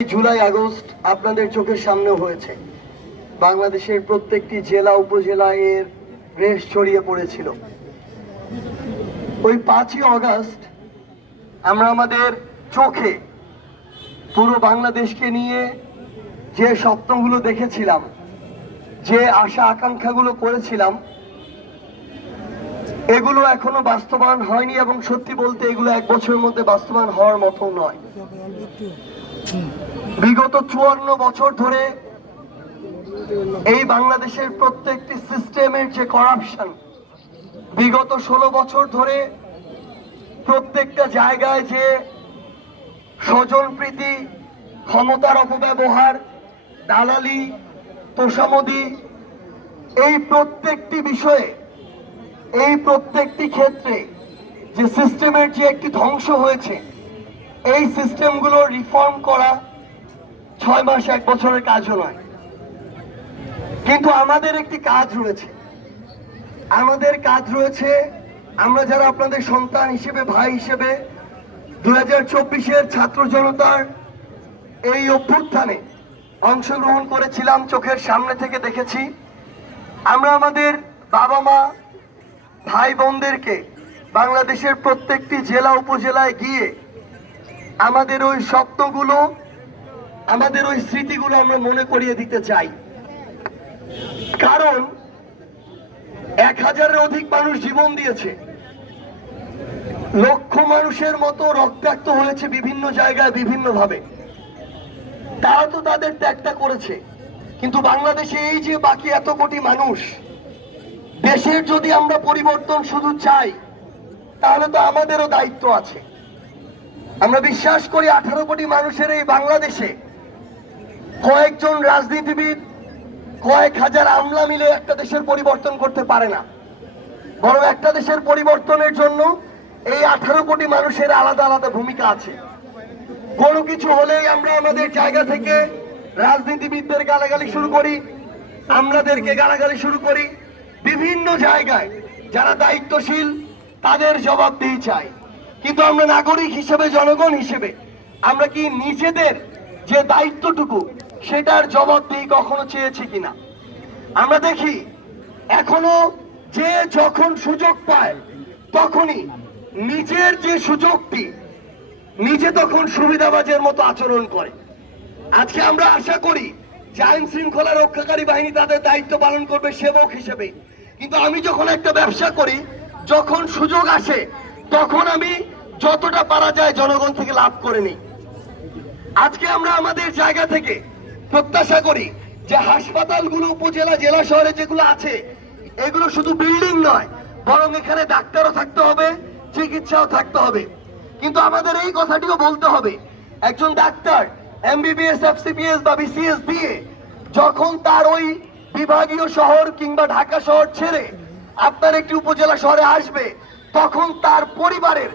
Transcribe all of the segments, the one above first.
July August আপনাদের চোখের সামনে হয়েছে। বাংলাদেশের প্রত্যেকটি জেলা উপজেলায় এর রেশ ছড়িয়ে পড়েছিল। ওই 5ই আগস্ট আমরা আমাদের চোখে পুরো বাংলাদেশকে নিয়ে যে স্বপ্নগুলো দেখেছিলাম, যে আশা আকাঙ্ক্ষাগুলো করেছিলাম, এগুলো এখনো বাস্তবায়ন হয়নি এবং সত্যি বলতে এগুলো 1 বছরের মধ্যে বাস্তবায়ন হওয়ার মতো নয়। বিগত 54 বছর ধরে এই বাংলাদেশের প্রত্যেকটি সিস্টেমের যে করাপশন, বিগত 16 বছর ধরে প্রত্যেকটা জায়গায় যে স্বজনপ্রীতি, ক্ষমতার অপব্যবহার, দালালি, তোষামোদি, এই প্রত্যেকটি বিষয়ে, এই প্রত্যেকটি ক্ষেত্রে যে সিস্টেমের যে একটি ধ্বংস হয়েছে, এই সিস্টেমগুলো রিফর্ম করা 6 মাস 1 বছরের কাজও নয়। কিন্তু আমাদের একটি কাজ রয়েছে, আমরা যারা আপনাদের সন্তান হিসেবে, ভাই হিসেবে 2024-এর ছাত্র জনতার এই অভ্যুত্থানে অংশগ্রহণ করেছিলাম, চোখের সামনে থেকে দেখেছি। আমরা আমাদের বাবা মা, ভাই বোনদেরকে বাংলাদেশের প্রত্যেকটি জেলা উপজেলায় গিয়ে আমাদের ওই স্বপ্নগুলো, আমাদের ওই স্মৃতিগুলো আমরা মনে করিয়ে দিতে চাই। কারণ 1000-এর অধিক মানুষ জীবন দিয়েছে, লক্ষ মানুষের মতো রক্তাক্ত হয়েছে বিভিন্ন জায়গায় বিভিন্নভাবে। তারা তো তাদের ত্যাগটা করেছে, কিন্তু বাংলাদেশে এই যে বাকি এত কোটি মানুষ, দেশের যদি আমরা পরিবর্তন শুধু চাই, তাহলে তো আমাদেরও দায়িত্ব আছে। আমরা বিশ্বাস করি 18 কোটি মানুষের এই বাংলাদেশে কয়েকজন রাজনীতিবিদ, কয়েক হাজার আমলা মিলে একটা দেশের পরিবর্তন করতে পারে না। বরং একটা দেশের পরিবর্তনের জন্য এই 18 কোটি মানুষের আলাদা আলাদা ভূমিকা আছে। কোনো কিছু হলেই আমরা আমাদের জায়গা থেকে রাজনীতিবিদদের গালাগালি শুরু করি, আমলাদেরকে গালাগালি শুরু করি। বিভিন্ন জায়গায় যারা দায়িত্বশীল তাদের জবাবদিহি চাই। কিন্তু আমরা নাগরিক হিসেবে, জনগণ হিসেবে আমরা কি নিজেদের যে দায়িত্বটুকু সেটার জবাবদিহি কখনো চেয়েছি কিনা? আমরা দেখি এখনো যে যখন সুযোগ পায় তখনই নিজের যে সুযোগটি, নিজে তখন সুবিধাবাজের মতো আচরণ করে। আজকে আমরা আশা করি যে আইন শৃঙ্খলা রক্ষাকারী বাহিনী তাদের দায়িত্ব পালন করবে সেবক হিসেবে। কিন্তু আমি যখন একটা ব্যবসা করি, যখন সুযোগ আসে, তখন আমি যতটা পারা যায় জনগণ থেকে লাভ করে নিই। আজকে আমরা আমাদের জায়গা থেকে প্রত্যাশা করি যে হাসপাতালগুলো উপজেলা, জেলা শহরে যেগুলো আছে, এগুলো শুধু বিল্ডিং নয়, বরং এখানে ডাক্তারও থাকতে হবে, চিকিৎসাও থাকতে হবে। কিন্তু আমাদের এই কথাটিও বলতে হবে, একজন ডাক্তার MBBS, FCPS বা BCS দিয়ে যখন তার ওই বিভাগীয় শহর কিংবা ঢাকা শহর ছেড়ে আপনার একটি উপজেলা শহরে আসবে, তখন তার পরিবারের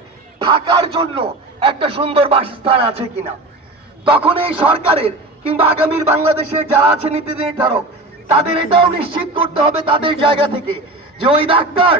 থাকার জন্য একটা সুন্দর বাসস্থান আছে কিনা। তখন এই সরকারের কিংবা আগামীর বাংলাদেশের যারা আছে নীতি নির্ধারক, তাদের এটাও নিশ্চিত করতে হবে তাদের জায়গা থেকে যে ওই ডাক্তার